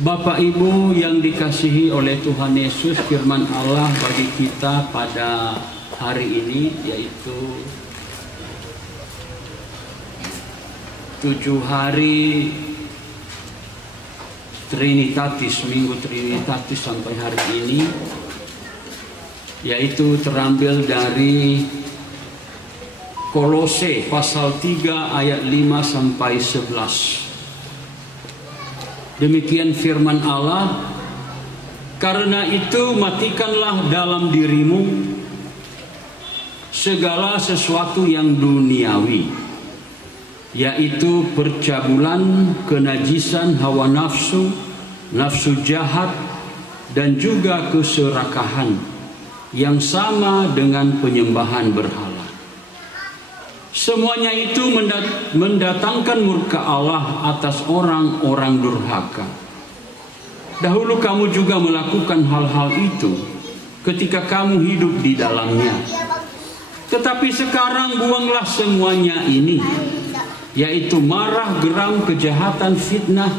Bapak Ibu yang dikasihi oleh Tuhan Yesus, firman Allah bagi kita pada hari ini yaitu 7 hari Trinitatis, Minggu Trinitatis sampai hari ini, yaitu terambil dari Kolose pasal 3 ayat 5 sampai 11. Demikian firman Allah, karena itu matikanlah dalam dirimu segala sesuatu yang duniawi, yaitu percabulan, kenajisan hawa nafsu, nafsu jahat, dan juga keserakahan yang sama dengan penyembahan berhala. Semuanya itu mendatangkan murka Allah atas orang-orang durhaka. Dahulu kamu juga melakukan hal-hal itu ketika kamu hidup di dalamnya. Tetapi sekarang buanglah semuanya ini, yaitu marah, geram, kejahatan, fitnah,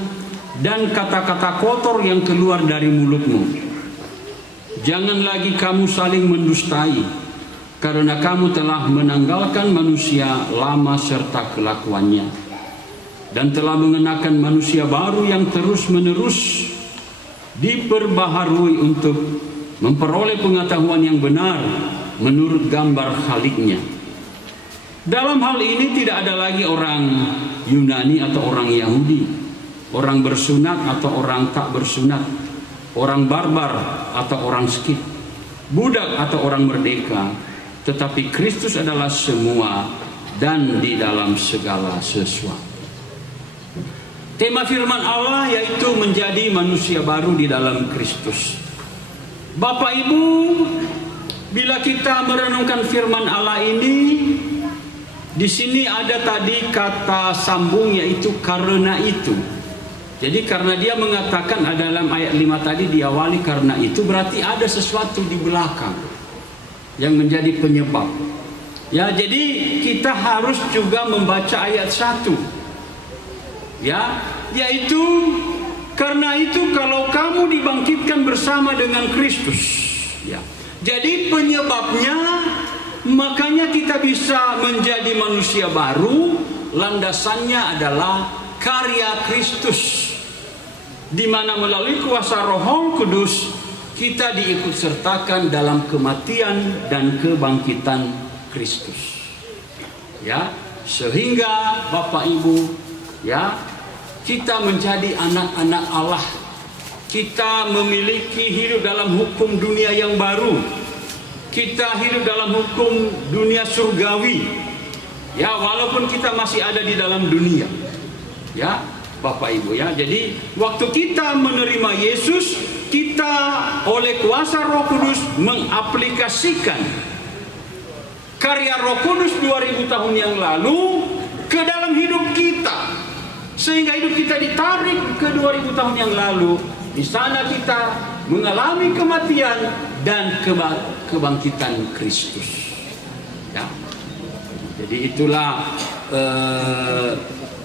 dan kata-kata kotor yang keluar dari mulutmu. Jangan lagi kamu saling mendustai, karena kamu telah menanggalkan manusia lama serta kelakuannya, dan telah mengenakan manusia baru yang terus-menerus diperbaharui untuk memperoleh pengetahuan yang benar menurut gambar Khaliknya. Dalam hal ini tidak ada lagi orang Yunani atau orang Yahudi, orang bersunat atau orang tak bersunat, orang barbar atau orang skit, budak atau orang merdeka, tetapi Kristus adalah semua dan di dalam segala sesuatu. Tema firman Allah yaitu menjadi manusia baru di dalam Kristus. Bapak Ibu, bila kita merenungkan firman Allah ini, di sini ada tadi kata sambung yaitu karena itu. Jadi karena dia mengatakan ada dalam ayat 5 tadi diawali karena itu, berarti ada sesuatu di belakang yang menjadi penyebab. Ya, jadi kita harus juga membaca ayat 1. Ya, yaitu karena itu kalau kamu dibangkitkan bersama dengan Kristus. Ya. Jadi penyebabnya, makanya kita bisa menjadi manusia baru, landasannya adalah karya Kristus, di mana melalui kuasa Roh Kudus kita diikut sertakan dalam kematian dan kebangkitan Kristus. Ya, sehingga Bapak Ibu, ya, kita menjadi anak-anak Allah. Kita memiliki hidup dalam hukum dunia yang baru. Kita hidup dalam hukum dunia surgawi. Ya, walaupun kita masih ada di dalam dunia. Ya, Bapak Ibu, ya. Jadi waktu kita menerima Yesus, kita oleh kuasa Roh Kudus mengaplikasikan karya Roh Kudus 2000 tahun yang lalu ke dalam hidup kita, sehingga hidup kita ditarik ke 2000 tahun yang lalu. Di sana kita mengalami kematian dan kebangkitan Kristus. Ya. Jadi itulah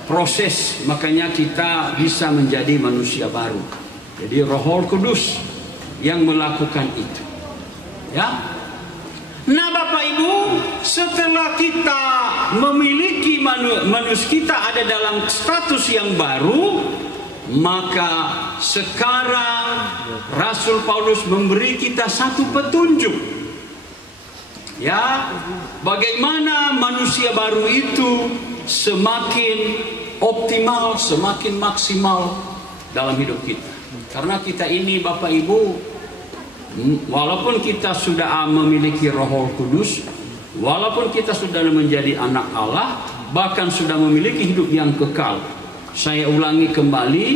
proses, makanya kita bisa menjadi manusia baru. Jadi Roh Kudus yang melakukan itu. Ya. Nah Bapak Ibu, setelah kita memiliki manusia kita ada dalam status yang baru, maka sekarang Rasul Paulus memberi kita satu petunjuk. Ya, bagaimana manusia baru itu semakin optimal, semakin maksimal dalam hidup kita. Karena kita ini Bapak Ibu, walaupun kita sudah memiliki Roh Kudus, walaupun kita sudah menjadi anak Allah, bahkan sudah memiliki hidup yang kekal. Saya ulangi kembali,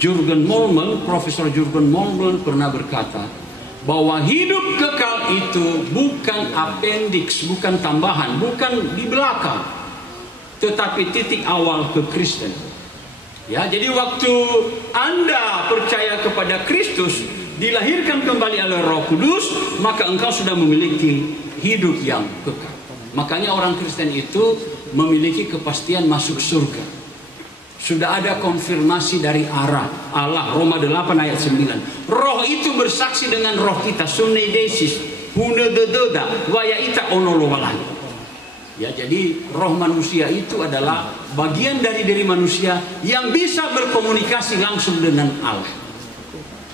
Jurgen Moltmann, Profesor Jurgen Moltmann pernah berkata bahwa hidup kekal itu bukan appendix, bukan tambahan, bukan di belakang, tetapi titik awal ke Kristen. Ya, jadi waktu Anda percaya kepada Kristus, dilahirkan kembali oleh Roh Kudus, maka engkau sudah memiliki hidup yang kekal. Makanya orang Kristen itu memiliki kepastian masuk surga. Sudah ada konfirmasi dari Allah. Roma 8 ayat 9. Roh itu bersaksi dengan roh kita. Sunedesis, hunededoda, wayaita onolowalan. Ya, jadi roh manusia itu adalah bagian dari diri manusia yang bisa berkomunikasi langsung dengan Allah.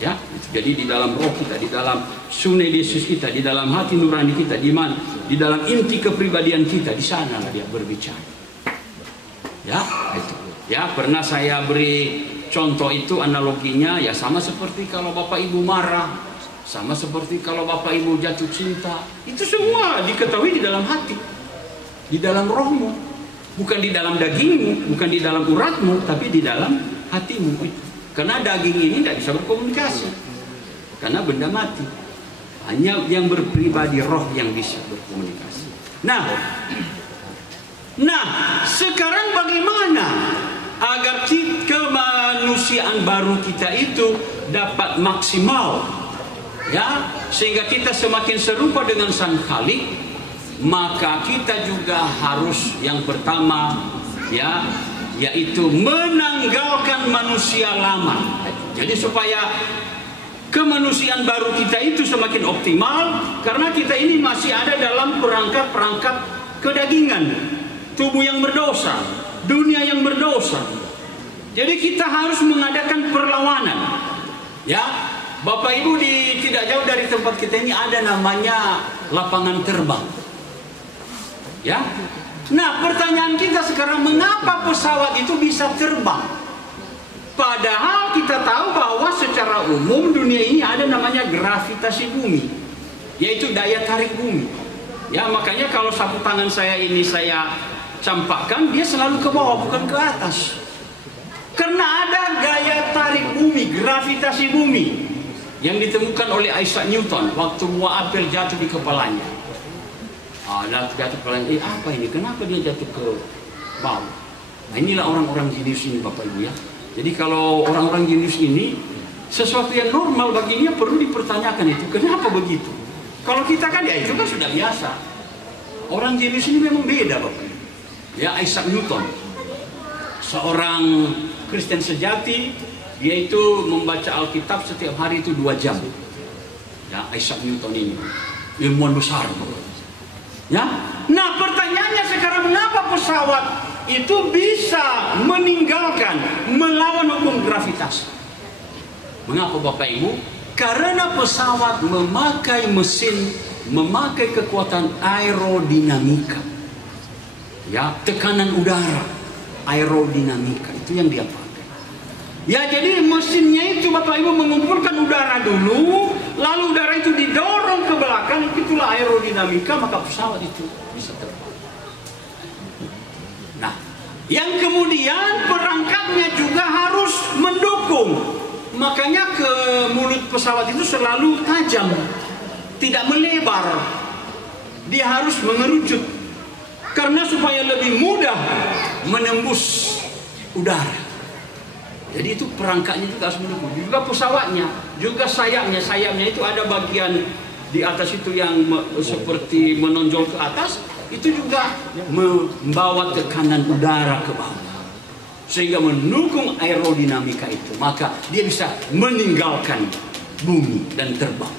Ya, jadi di dalam roh kita, di dalam sunedesis kita, di dalam hati nurani kita, di dalam inti kepribadian kita, di sana dia berbicara. Ya, itu. Ya, pernah saya beri contoh itu, analoginya ya sama seperti kalau Bapak Ibu marah, sama seperti kalau Bapak Ibu jatuh cinta. Itu semua diketahui di dalam hati, di dalam rohmu, bukan di dalam dagingmu, bukan di dalam uratmu, tapi di dalam hatimu. Karena daging ini tidak bisa berkomunikasi, karena benda mati. Hanya yang berpribadi roh yang bisa berkomunikasi. Nah, sekarang bagaimana agar kemanusiaan baru kita itu dapat maksimal, ya, sehingga kita semakin serupa dengan Sang Khalik? Maka kita juga harus yang pertama, ya, yaitu menanggalkan manusia lama. Jadi supaya kemanusiaan baru kita itu semakin optimal, karena kita ini masih ada dalam perangkap-perangkap kedagingan, tubuh yang berdosa, dunia yang berdosa. Jadi kita harus mengadakan perlawanan. Ya, Bapak Ibu, tidak jauh dari tempat kita ini ada namanya lapangan terbang. Ya. Nah, pertanyaan kita sekarang, mengapa pesawat itu bisa terbang? Padahal kita tahu bahwa secara umum dunia ini ada namanya gravitasi bumi, yaitu daya tarik bumi. Ya, makanya kalau sapu tangan saya ini saya campakkan, dia selalu ke bawah, bukan ke atas. Karena ada gaya tarik bumi, gravitasi bumi yang ditemukan oleh Isaac Newton waktu buah apel jatuh di kepalanya. Jatuh kepalanya, apa ini? Kenapa dia jatuh ke bawah? Nah, inilah orang-orang jenius ini, Bapak Ibu, ya. Jadi kalau orang-orang jenius ini, sesuatu yang normal baginya perlu dipertanyakan itu. Kenapa begitu? Kalau kita kan, ya itu kan sudah biasa. Orang jenius ini memang beda, Bapak Ibu. Ya, Isaac Newton, seorang Kristen sejati, dia itu membaca Alkitab setiap hari itu 2 jam. Ya, Isaac Newton ini ilmuwan besar. Ya, nah pertanyaannya sekarang, mengapa pesawat itu bisa meninggalkan, melawan hukum gravitasi? Mengapa, Bapak Ibu? Karena pesawat memakai mesin, memakai kekuatan aerodinamika. Ya, tekanan udara, aerodinamika itu yang dia pakai. Ya, jadi mesinnya itu, Bapak Ibu, mengumpulkan udara dulu, lalu udara itu didorong ke belakang, itulah aerodinamika, maka pesawat itu bisa terbang. Nah, yang kemudian perangkapnya juga harus mendukung. Makanya ke mulut pesawat itu selalu tajam, tidak melebar. Dia harus mengerucut. Karena supaya lebih mudah menembus udara. Jadi itu perangkatnya juga harus mendukung. Juga pesawatnya, juga sayapnya. Sayapnya itu ada bagian di atas itu yang seperti menonjol ke atas. Itu juga membawa tekanan udara ke bawah. Sehingga mendukung aerodinamika itu. Maka dia bisa meninggalkan bumi dan terbang.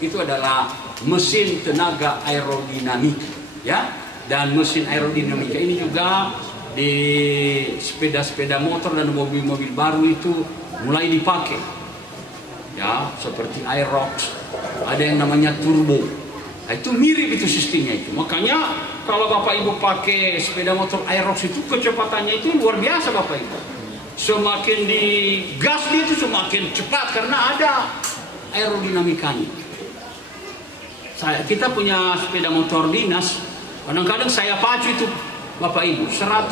Itu adalah mesin tenaga aerodinamika. Ya. Dan mesin aerodinamika ini juga di sepeda-sepeda motor dan mobil-mobil baru itu mulai dipakai. Ya, seperti Aerox, ada yang namanya turbo. Nah, itu mirip itu sistemnya itu. Makanya kalau Bapak Ibu pakai sepeda motor Aerox itu kecepatannya itu luar biasa, Bapak Ibu. Semakin digas dia itu semakin cepat karena ada aerodinamikanya. Kita punya sepeda motor dinas. Kadang-kadang saya pacu itu, Bapak Ibu, 140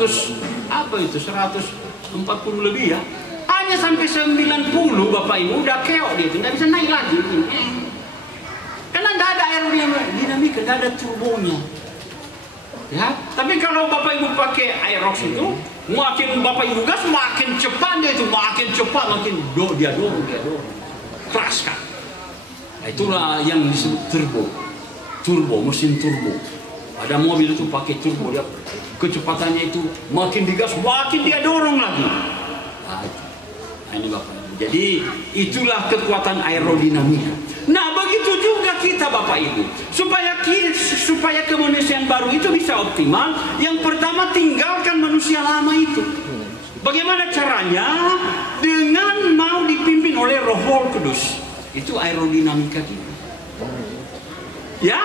lebih ya. Hanya sampai 90, Bapak Ibu, udah keok dia itu, nggak bisa naik lagi. Karena nggak ada aerodinamika, nggak ada turbonya. Ya, tapi kalau Bapak Ibu pakai Aerox itu, makin Bapak Ibu gas, makin cepat dia itu, makin cepat, makin dia dorong, keras kan. Nah, itulah yang disebut turbo, mesin turbo. Ada mobil itu pakai turbo, dia kecepatannya itu makin digas, makin dia dorong lagi. Nah, ini Bapak Ibu. Jadi itulah kekuatan aerodinamika. Nah, begitu juga kita Bapak Ibu. Supaya kemanusiaan baru itu bisa optimal, yang pertama tinggalkan manusia lama itu. Bagaimana caranya? Dengan mau dipimpin oleh Roh Kudus. Itu aerodinamika kita. Ya,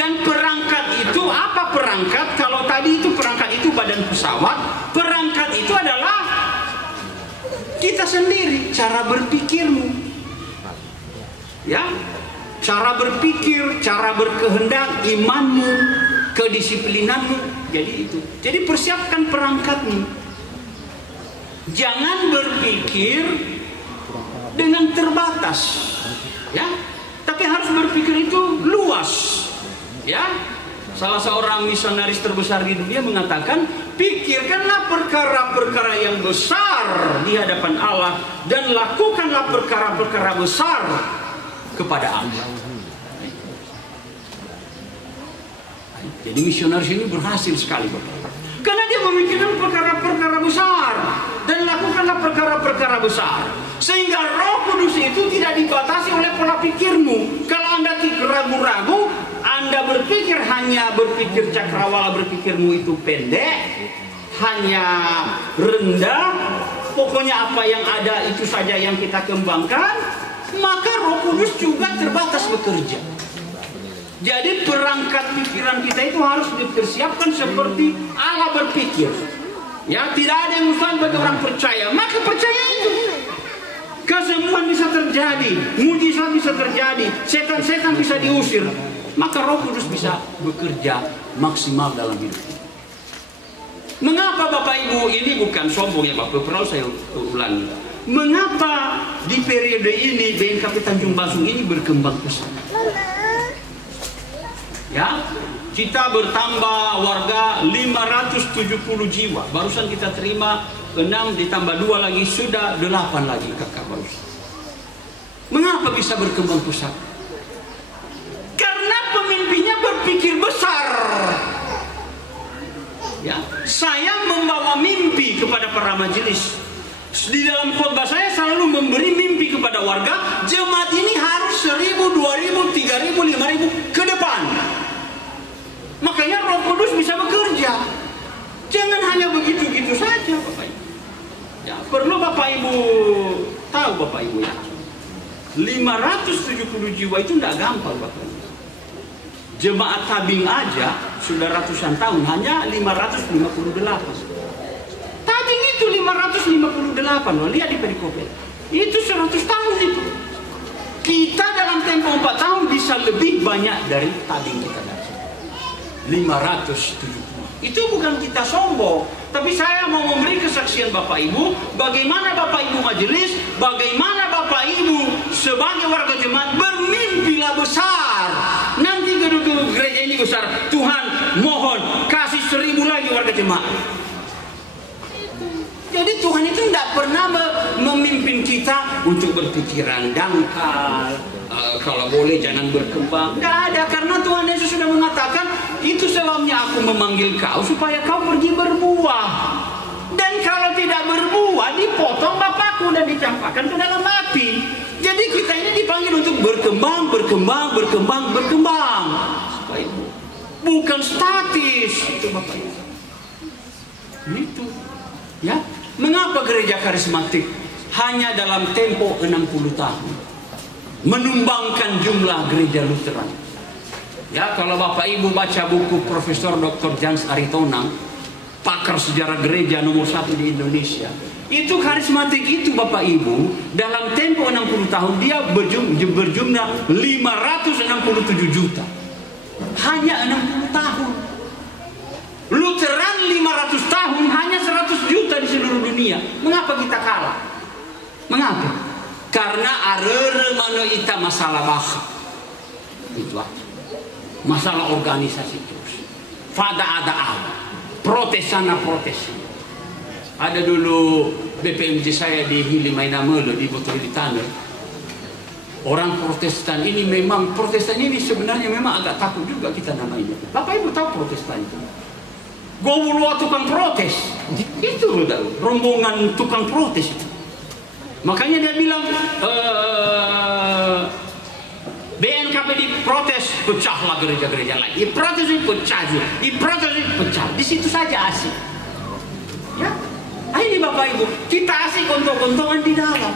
dan perangkat itu apa perangkat? Kalau tadi itu perangkat itu badan pesawat, perangkat itu adalah kita sendiri, cara berpikirmu. Ya, cara berpikir, cara berkehendak, imanmu, kedisiplinanmu. Jadi itu. Jadi persiapkan perangkatmu. Jangan berpikir dengan terbatas. Ya. Tapi harus berpikir itu luas. Ya. Salah seorang misionaris terbesar di dunia mengatakan, pikirkanlah perkara-perkara yang besar di hadapan Allah dan lakukanlah perkara-perkara besar kepada Allah. Jadi misionaris ini berhasil sekali Bapak. Karena dia memikirkan perkara-perkara besar dan lakukanlah perkara-perkara besar. Sehingga Roh Kudus itu tidak dibatasi oleh pola pikirmu. Kalau Anda ragu-ragu, Anda hanya berpikir cakrawala, berpikirmu itu pendek, hanya rendah, pokoknya apa yang ada itu saja yang kita kembangkan, maka Roh Kudus juga terbatas bekerja. Jadi perangkat pikiran kita itu harus dipersiapkan seperti Allah berpikir. Ya, tidak ada yang mustahil bagi orang percaya. Maka percaya itu. Kesembuhan bisa terjadi, mujizat bisa terjadi, setan-setan bisa diusir. Maka Roh Kudus bisa bekerja maksimal dalam hidup kita. Mengapa Bapak Ibu, ini bukan sombong ya Bapak, perlu saya ulangi. Mengapa di periode ini BNKP Tanjung Basung ini berkembang pesat? Ya, kita bertambah warga 570 jiwa. Barusan kita terima 6 ditambah 2 lagi, sudah 8 lagi kakak barusan. Mengapa bisa berkembang pesat? Karena pemimpinnya berpikir besar. Ya, saya membawa mimpi kepada para majelis. Di dalam khotbah saya selalu memberi mimpi kepada warga. Jemaat ini harus 1.000, 2.000, 3.000, 5.000 ke depan. Makanya Roh Kudus bisa bekerja. Jangan hanya begitu-gitu saja Bapak Ibu. Ya, perlu Bapak Ibu tahu Bapak Ibu ya. 570 jiwa itu tidak gampang Bapak Ibu. Jemaat tabing aja sudah ratusan tahun, hanya 558. Tabing itu 558 loh, lihat di perikopnya. Itu 100 tahun itu. Kita dalam tempo 4 tahun bisa lebih banyak dari tabing kita. 570. Itu bukan kita sombong, tapi saya mau memberi kesaksian Bapak Ibu, bagaimana Bapak Ibu majelis, bagaimana Bapak Ibu sebagai warga jemaat bermimpilah besar. Nanti gedung-gedung gereja ini besar, Tuhan mohon kasih 1.000 lagi warga jemaat. Jadi Tuhan itu tidak pernah memimpin kita untuk berpikiran dangkal, kalau boleh jangan berkembang. Tidak ada, karena Tuhan Yesus sudah mengatakan, itu sebabnya aku memanggil kau supaya kau pergi berbuah. Dan kalau tidak berbuah, dipotong Bapakku dan dicampakkan ke dalam api. Jadi kita ini dipanggil untuk berkembang, berkembang, berkembang, berkembang. Bukan statis, itu Bapak Ibu. Itu, ya. Mengapa gereja karismatik hanya dalam tempo 60 tahun menumbangkan jumlah gereja Lutheran? Ya, kalau Bapak Ibu baca buku Profesor Dr. Jans Aritonang, pakar sejarah gereja nomor 1 di Indonesia, itu karismatik itu Bapak Ibu dalam tempo 60 tahun dia berjumlah 567 juta. Hanya 60 tahun. Lutheran 500 tahun hanya 100 juta di seluruh dunia. Mengapa kita kalah? Mengapa? Karena arere mano ita masalah bahasa. Itulah. Masalah organisasi terus. Fada ada apa? Protes sana protes. Ada dulu BPMJ saya di Hili Mainamelo di Botol di Tanah. Orang Protestan ini memang, Protestan ini sebenarnya memang agak takut juga kita namanya. Bapak Ibu tahu Protestan itu? Gowulwa tukang protes. Itu rombongan tukang protes itu. Makanya dia bilang BNKB diprotes, pecahlah gereja-gereja lain. Diprotes, pecah juga. Diprotes, pecah. Di situ saja asik. Ya, ini Bapak Ibu, kita asik gontong-gontongan di dalam.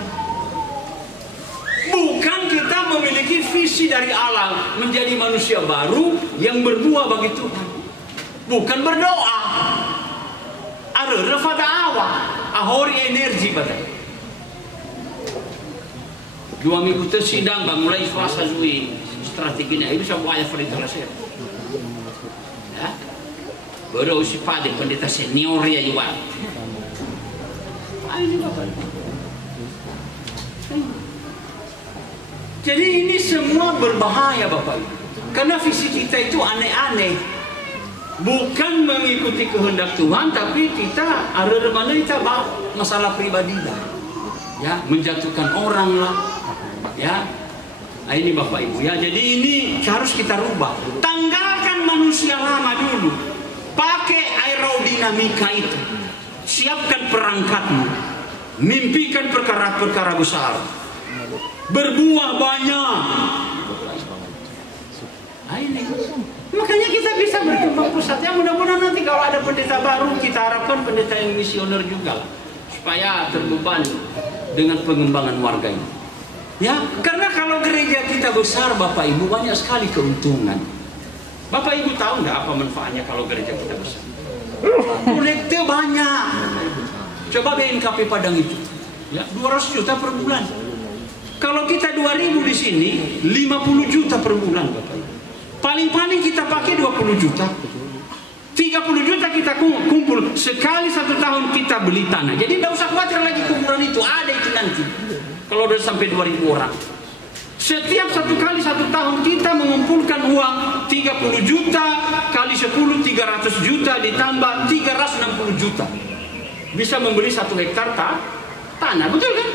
Bukan kita memiliki visi dari Allah menjadi manusia baru yang berbuah bagi Tuhan. Bukan berdoa. Ada pada awal, ahori energi pada. 2 minggu tersidang bang mulai Selasa Zui strateginya itu sebuah ayat perintah ya, baru si pada pendeta senior ya juga. Jadi ini semua berbahaya Bapak Ibu, karena visi kita itu aneh-aneh, bukan mengikuti kehendak Tuhan, tapi kita ada mana kita masalah pribadi lah, ya menjatuhkan orang lah, ya. Nah, ini Bapak Ibu ya, jadi ini harus kita rubah. Tanggalkan manusia lama dulu, pakai aerodinamika itu, siapkan perangkatmu, mimpikan perkara-perkara besar, berbuah banyak. Nah, ini makanya kita bisa berkembang pesat. Ya mudah-mudahan nanti kalau ada pendeta baru kita harapkan pendeta yang misioner juga lah, supaya terbebani dengan pengembangan warga ini. Ya, karena kalau gereja kita besar Bapak Ibu banyak sekali keuntungan. Bapak Ibu tahu nggak apa manfaatnya kalau gereja kita besar? Kolekte banyak. Coba BNKP Padang itu, ya 200 juta per bulan. Kalau kita 2000 di sini 50 juta per bulan Bapak Ibu. Paling-paling kita pakai 20 juta. 30 juta kita kumpul. Sekali 1 tahun kita beli tanah. Jadi tidak usah khawatir lagi kuburan itu. Ada itu nanti. Kalau udah sampai 2000 orang. Setiap 1 kali 1 tahun kita mengumpulkan uang 30 juta kali 10 300 juta ditambah 360 juta. Bisa membeli 1 hektar tanah. Betul kan?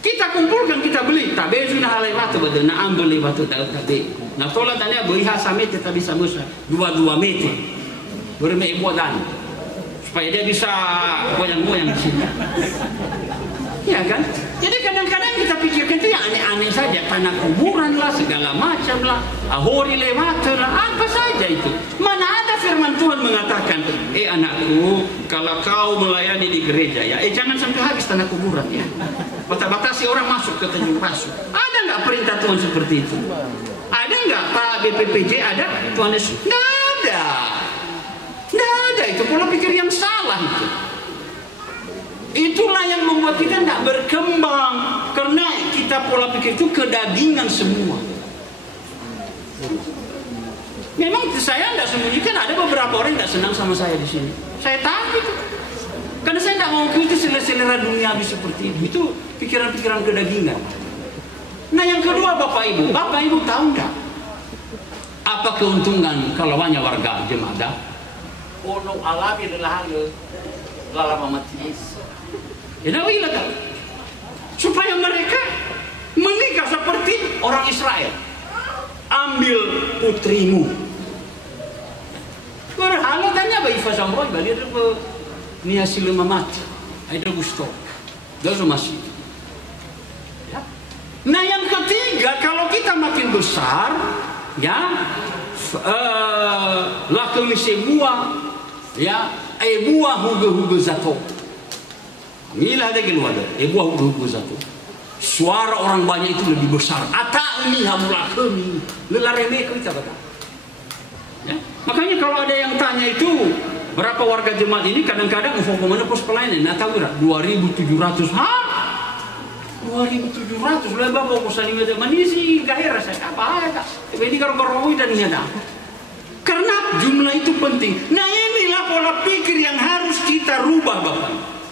Kita kumpulkan, kita beli. Tabe sudah halai batu betul. Na ambil batu tabe. Na tolak tanya beri hasa meter tapi sama 2 meter. Berme buatan supaya dia bisa goyang-goyang di sini. Ya kan? Jadi kadang-kadang kita pikirkan itu yang aneh-aneh saja, tanah kuburan lah, segala macam lah, ahori lewat lah, apa saja itu. Mana ada firman Tuhan mengatakan, anakku, kalau kau melayani di gereja ya, jangan sampai habis tanah kuburan ya. Batasi orang masuk ke Tanjung Pasu. Ada nggak perintah Tuhan seperti itu? Ada nggak Pak BPPJ ada? Tuhan Yesus? Nggak ada. Nggak ada, itu pola pikir yang salah itu. Itulah yang membuat kita tidak berkembang, karena kita pola pikir itu kedagingan semua. Memang saya tidak sembunyikan ada beberapa orang yang tidak senang sama saya di sini. Saya tahu itu, karena saya tidak mau ikuti selera duniawi seperti itu. Itu pikiran-pikiran kedagingan. Nah yang kedua Bapak Ibu tahu nggak apa keuntungan kalau banyak warga jemaat? Ono alami lelah lama mati. Ya, supaya mereka menikah seperti orang Israel. Ambil putrimu. Berhala tanya bagi Fasamroy balik ke niasi lima mati. Ada gusto. Dosa masih. Ya. Nah yang ketiga, kalau kita makin besar, ya, lakukan sebuah, ya, buah huga zato. Inilah ada keluar buah hukum satu. Suara orang banyak itu lebih besar. Ata ini hamulah kami lelareme kita kata. Ya? Makanya kalau ada yang tanya itu berapa warga jemaat ini, kadang-kadang info mana pos pelayanan. Nah tahu tak? 2.700. Hah? 2.700. Lebih bapak kosan ini ada manisi kahera saya apa ya kak? Ini kalau dan ini ada. Karena jumlah itu penting. Nah inilah pola pikir yang harus kita rubah Bapak.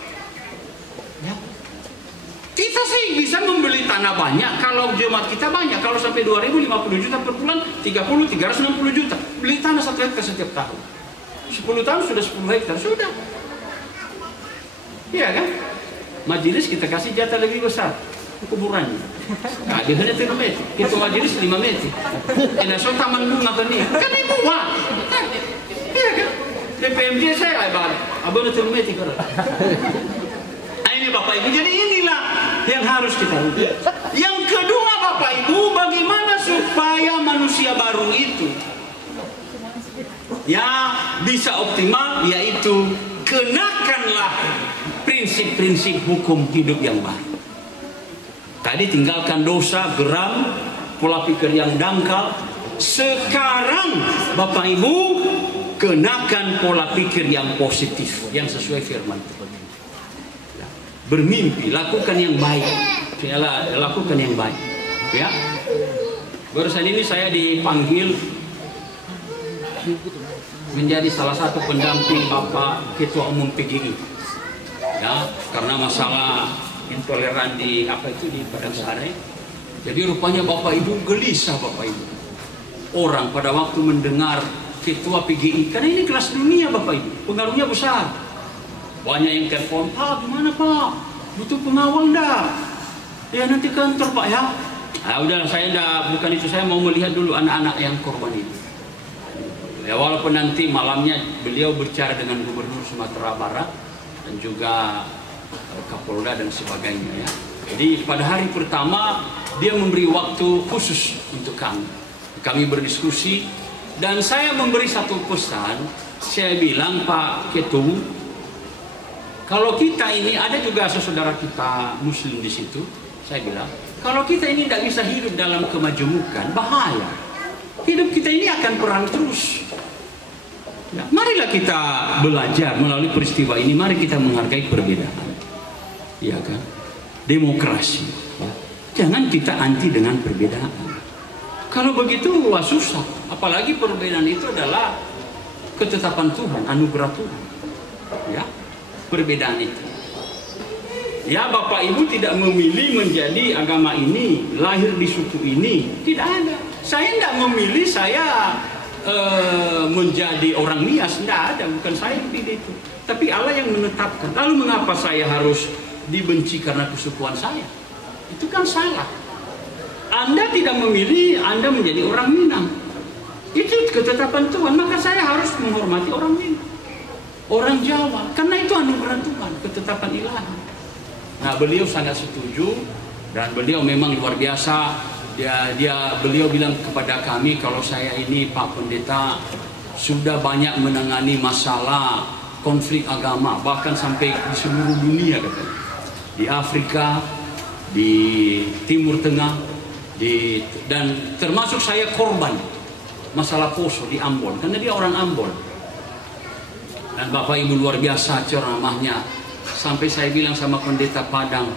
Kita sih bisa membeli tanah banyak kalau jemaat kita banyak. Kalau sampai 2.050 juta per bulan, 360 juta. Beli tanah 1 hektar setiap tahun. 10 tahun sudah 10 hektar, sudah. Iya kan? Majelis kita kasih jatah lebih besar kuburannya. Nah, dia hanya 3 meter. Kita majelis 5 meter. So taman bunga kan ini. Kan ini bunga. Iya kan? DPMJ saya lah, abang betul meti kalau. Ini Bapak Ibu, jadi inilah yang harus kita lakukan. Yang kedua Bapak Ibu, bagaimana supaya manusia baru itu ya bisa optimal, yaitu kenakanlah prinsip-prinsip hukum hidup yang baik. Tadi tinggalkan dosa, geram, pola pikir yang dangkal. Sekarang Bapak Ibu kenakan pola pikir yang positif, yang sesuai firman Tuhan. Bermimpi, lakukan yang baik. Lakukan yang baik. Ya. Barusan ini saya dipanggil menjadi salah satu pendamping Bapak Ketua Umum PGI. Ya, karena masalah intoleran di Padang Sari. Jadi rupanya Bapak Ibu gelisah Bapak Ibu. Orang pada waktu mendengar Ketua PGI, karena ini kelas dunia Bapak Ibu, pengaruhnya besar. Banyak yang telepon, Pak gimana Pak? Butuh pengawal dah. Ya nanti kantor Pak ya. Udah saya bukan itu, saya mau melihat dulu anak-anak yang korban itu. Ya walaupun nanti malamnya beliau berbicara dengan Gubernur Sumatera Barat dan juga Kapolda dan sebagainya ya. Jadi pada hari pertama dia memberi waktu khusus untuk kami. Kami berdiskusi dan saya memberi satu pesan. Saya bilang Pak Ketum, kalau kita ini ada juga saudara kita Muslim di situ, saya bilang kalau kita ini tidak bisa hidup dalam kemajemukan, bahaya. Hidup kita ini akan perang terus. Ya, marilah kita belajar melalui peristiwa ini. Mari kita menghargai perbedaan, ya kan? Demokrasi. Ya. Jangan kita anti dengan perbedaan. Kalau begitu wah susah. Apalagi perbedaan itu adalah ketetapan Tuhan, anugerah Tuhan. Ya. Perbedaan itu. Ya Bapak Ibu tidak memilih menjadi agama ini, lahir di suku ini, tidak ada. Saya tidak memilih saya menjadi orang Nias, tidak ada, bukan saya yang pilih itu. Tapi Allah yang menetapkan. Lalu mengapa saya harus dibenci karena kesukuan saya? Itu kan salah. Anda tidak memilih Anda menjadi orang Minang. Itu ketetapan Tuhan, maka saya harus menghormati orang Minang. Orang Jawa, karena itu anugerah Tuhan, ketetapan ilahi. Nah beliau sangat setuju dan beliau memang luar biasa. Beliau bilang kepada kami kalau saya ini Pak Pendeta sudah banyak menangani masalah konflik agama, bahkan sampai di seluruh dunia katanya. Di Afrika, di Timur Tengah, dan termasuk saya korban masalah Poso di Ambon, karena dia orang Ambon. Dan Bapak Ibu luar biasa ceramahnya. Sampai saya bilang sama Pendeta Padang,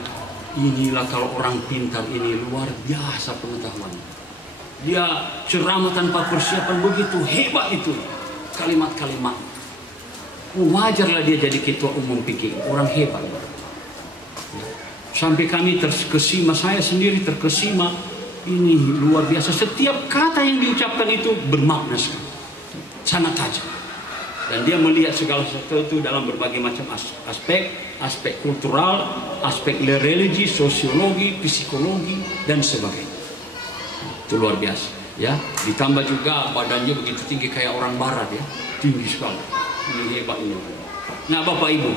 inilah kalau orang pintar ini luar biasa pengetahuan. Dia ceramah tanpa persiapan, begitu hebat itu kalimat-kalimat. Wajarlah dia jadi Ketua Umum PGI, orang hebat. Sampai kami terkesima, saya sendiri terkesima. Ini luar biasa, setiap kata yang diucapkan itu bermakna sekali, sangat tajam. Dan dia melihat segala sesuatu dalam berbagai macam aspek kultural, aspek religi, sosiologi, psikologi dan sebagainya. Itu luar biasa, ya. Ditambah juga badannya begitu tinggi kayak orang barat ya, tinggi sekali. Ini hebat ini. Nah Bapak Ibu,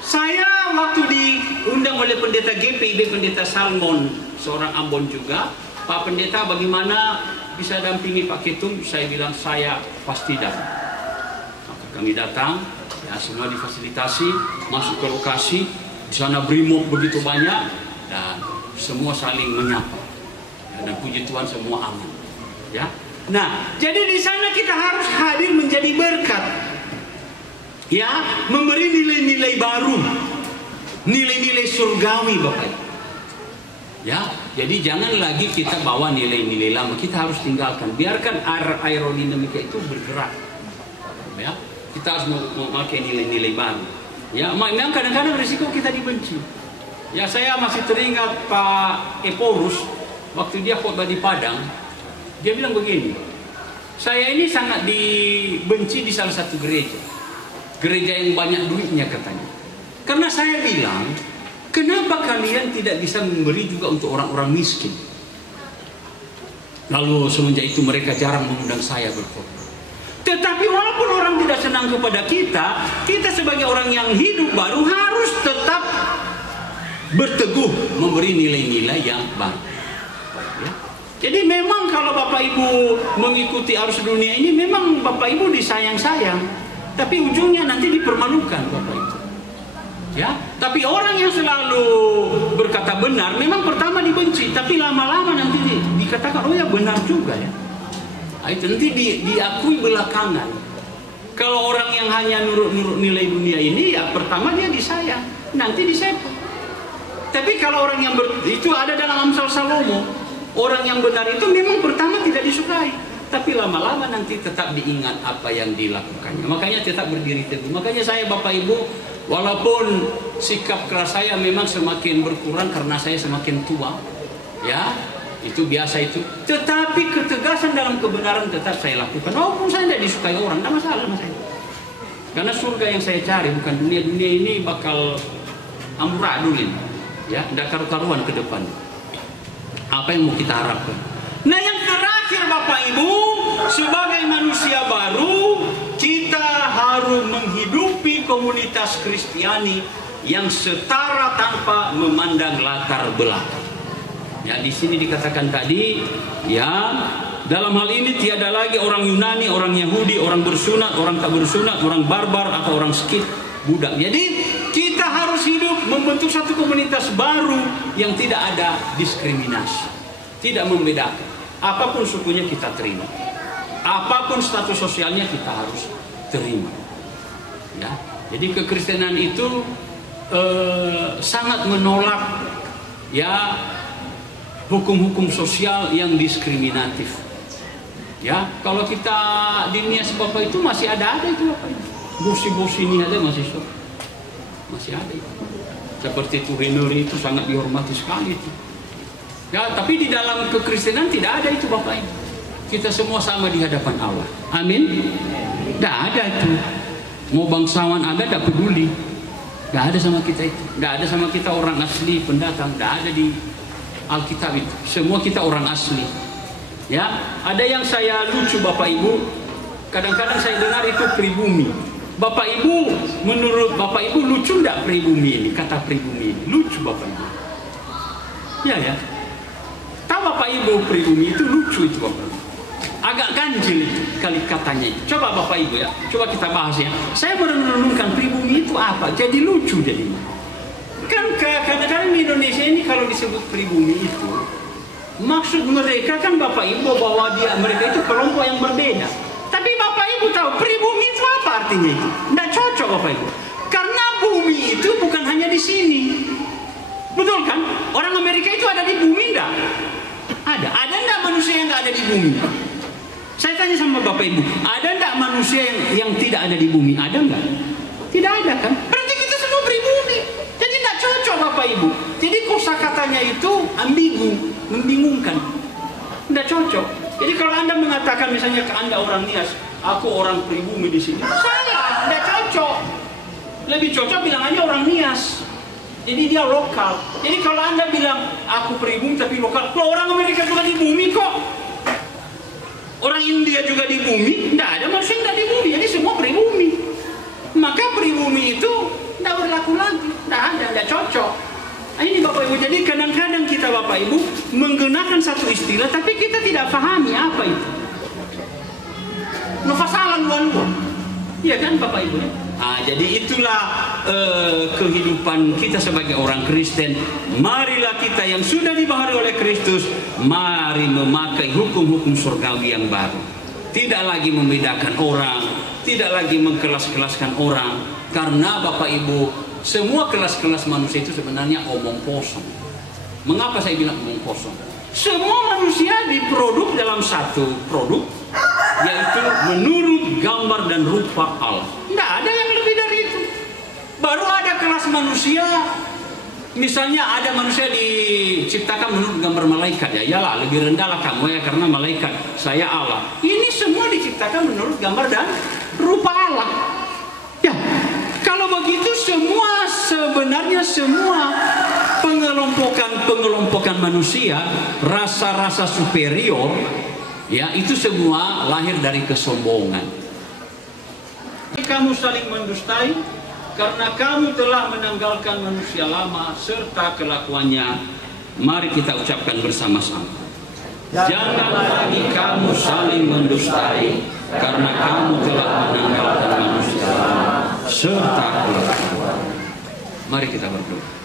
saya waktu diundang oleh Pendeta GPIB, Pendeta Salmon, seorang Ambon juga, Pak Pendeta bagaimana bisa dampingi Pak Ketum? Saya bilang saya pasti datang. Maka kami datang, ya semua difasilitasi, masuk ke lokasi, di sana brimob begitu banyak dan semua saling menyapa. Ya, dan puji Tuhan semua aman. Ya. Nah, jadi di sana kita harus hadir menjadi berkat. Ya, memberi nilai-nilai baru, nilai-nilai surgawi Bapak Ibu. Ya, jadi jangan lagi kita bawa nilai-nilai lama, kita harus tinggalkan. Biarkan aerodinamika itu bergerak. Ya, kita harus memakai nilai-nilai baru. Ya, memang kadang-kadang risiko kita dibenci. Ya, saya masih teringat Pak Eporus waktu dia khotbah di Padang, dia bilang begini, saya ini sangat dibenci di salah satu gereja yang banyak duitnya katanya. Karena saya bilang, kenapa kalian tidak bisa memberi juga untuk orang-orang miskin? Lalu semenjak itu mereka jarang mengundang saya berkhotbah. Tetapi walaupun orang tidak senang kepada kita, kita sebagai orang yang hidup baru harus tetap berteguh memberi nilai-nilai yang baru. Ya. Jadi memang kalau Bapak Ibu mengikuti arus dunia ini, memang Bapak Ibu disayang-sayang, tapi ujungnya nanti dipermalukan Bapak Ibu. Ya, tapi orang yang selalu berkata benar, memang pertama dibenci, tapi lama-lama nanti dikatakan, oh ya benar juga ya. Itu nanti diakui belakangan. Kalau orang yang hanya nurut-nurut nilai dunia ini, ya pertama dia disayang, nanti disepak. Tapi kalau orang yang itu ada dalam Amsal Salomo, orang yang benar itu memang pertama tidak disukai, tapi lama-lama nanti tetap diingat apa yang dilakukannya. Makanya tetap berdiri teguh. Makanya saya Bapak Ibu, walaupun sikap keras saya memang semakin berkurang karena saya semakin tua, ya. Itu biasa itu. Tetapi ketegasan dalam kebenaran tetap saya lakukan. Walaupun saya tidak disukai orang, tidak masalah sama saya. Karena surga yang saya cari bukan dunia. Dunia ini bakal amburadul ini. Ya, tidak karu-karuan ke depan. Apa yang mau kita harapkan? Nah, yang terakhir Bapak Ibu, sebagai manusia baru, kita harus menghidupi komunitas Kristiani yang setara tanpa memandang latar belakang. Ya, di sini dikatakan tadi, ya, dalam hal ini tiada lagi orang Yunani, orang Yahudi, orang bersunat, orang tak bersunat, orang barbar atau orang Skit, budak. Jadi kita harus hidup membentuk satu komunitas baru yang tidak ada diskriminasi, tidak membedakan. Apapun sukunya kita terima, apapun status sosialnya kita harus terima. Ya, jadi kekristenan itu sangat menolak, ya, hukum-hukum sosial yang diskriminatif. Ya, kalau kita di Nias Bapak itu masih ada itu Bapak itu. Bosi-bosi ini ada masih ada itu. Seperti Turinuri itu sangat dihormati sekali itu. Ya, tapi di dalam kekristenan tidak ada itu Bapak itu. Kita semua sama di hadapan Allah. Amin. Tidak ada itu. Mau bangsawan ada, tidak peduli. Tidak ada sama kita itu. Tidak ada sama kita orang asli pendatang. Tidak ada di Alkitab itu. Semua kita orang asli. Ya, ada yang saya lucu Bapak Ibu. Kadang-kadang saya dengar itu pribumi. Bapak Ibu, menurut Bapak Ibu lucu enggak pribumi ini? Kata pribumi ini lucu Bapak Ibu. Ya. Tahu Bapak Ibu pribumi itu lucu itu Bapak Ibu. Agak ganjil itu kali katanya itu. Coba Bapak Ibu ya, coba kita bahas ya. Saya merenungkan pribumi itu apa? Jadi lucu jadinya. Kan kadang-kadang di Indonesia ini kalau disebut pribumi itu, maksud mereka kan Bapak Ibu bahwa mereka itu kelompok yang berbeda. Tapi Bapak Ibu tahu pribumi itu apa artinya itu? Tidak cocok Bapak Ibu. Karena bumi itu bukan hanya di sini. Betul kan? Orang Amerika itu ada di bumi enggak? Ada. Ada enggak manusia yang enggak ada di bumi? Saya tanya sama Bapak Ibu, ada enggak manusia yang tidak ada di bumi? Ada enggak? Tidak ada kan? Berarti kita semua pribumi. Jadi tidak cocok Bapak Ibu. Jadi kosakatanya itu ambigu, membingungkan. Tidak cocok. Jadi kalau Anda mengatakan misalnya ke Anda orang Nias, aku orang pribumi di sini, salah, tidak cocok. Lebih cocok bilang aja orang Nias. Jadi dia lokal. Jadi kalau Anda bilang aku pribumi tapi lokal, kalau orang Amerika juga di bumi kok. Orang India juga di bumi, tidak ada manusia yang tidak di bumi. Jadi semua pribumi. Maka pribumi itu tidak berlaku lagi, tidak ada, tidak cocok. Nah, ini Bapak Ibu, jadi kadang-kadang kita Bapak Ibu menggunakan satu istilah tapi kita tidak pahami apa itu. Nufasalan luar-luar. Iya kan Bapak Ibu? Nah, jadi itulah kehidupan kita sebagai orang Kristen. Marilah kita yang sudah dibaharui oleh Kristus, mari memakai hukum-hukum surgawi yang baru. Tidak lagi membedakan orang, tidak lagi mengkelas-kelaskan orang. Karena Bapak Ibu, semua kelas-kelas manusia itu sebenarnya omong kosong. Mengapa saya bilang omong kosong? Semua manusia diproduk dalam satu produk, yaitu menurut gambar dan rupa Allah. Tidak ada yang lebih dari itu. Baru ada kelas manusia, misalnya ada manusia diciptakan menurut gambar malaikat. Ya iyalah, lebih rendahlah kamu ya karena malaikat, saya Allah. Ini semua diciptakan menurut gambar dan rupa Allah. Ya, kalau begitu sebenarnya semua pengelompokan manusia, rasa-rasa superior, ya itu semua lahir dari kesombongan. Kamu saling mendustai karena kamu telah menanggalkan manusia lama serta kelakuannya. Mari kita ucapkan bersama-sama. Jangan lagi kamu saling mendustai karena kamu telah menanggalkan manusia lama serta kelakuannya. Mari kita berdoa.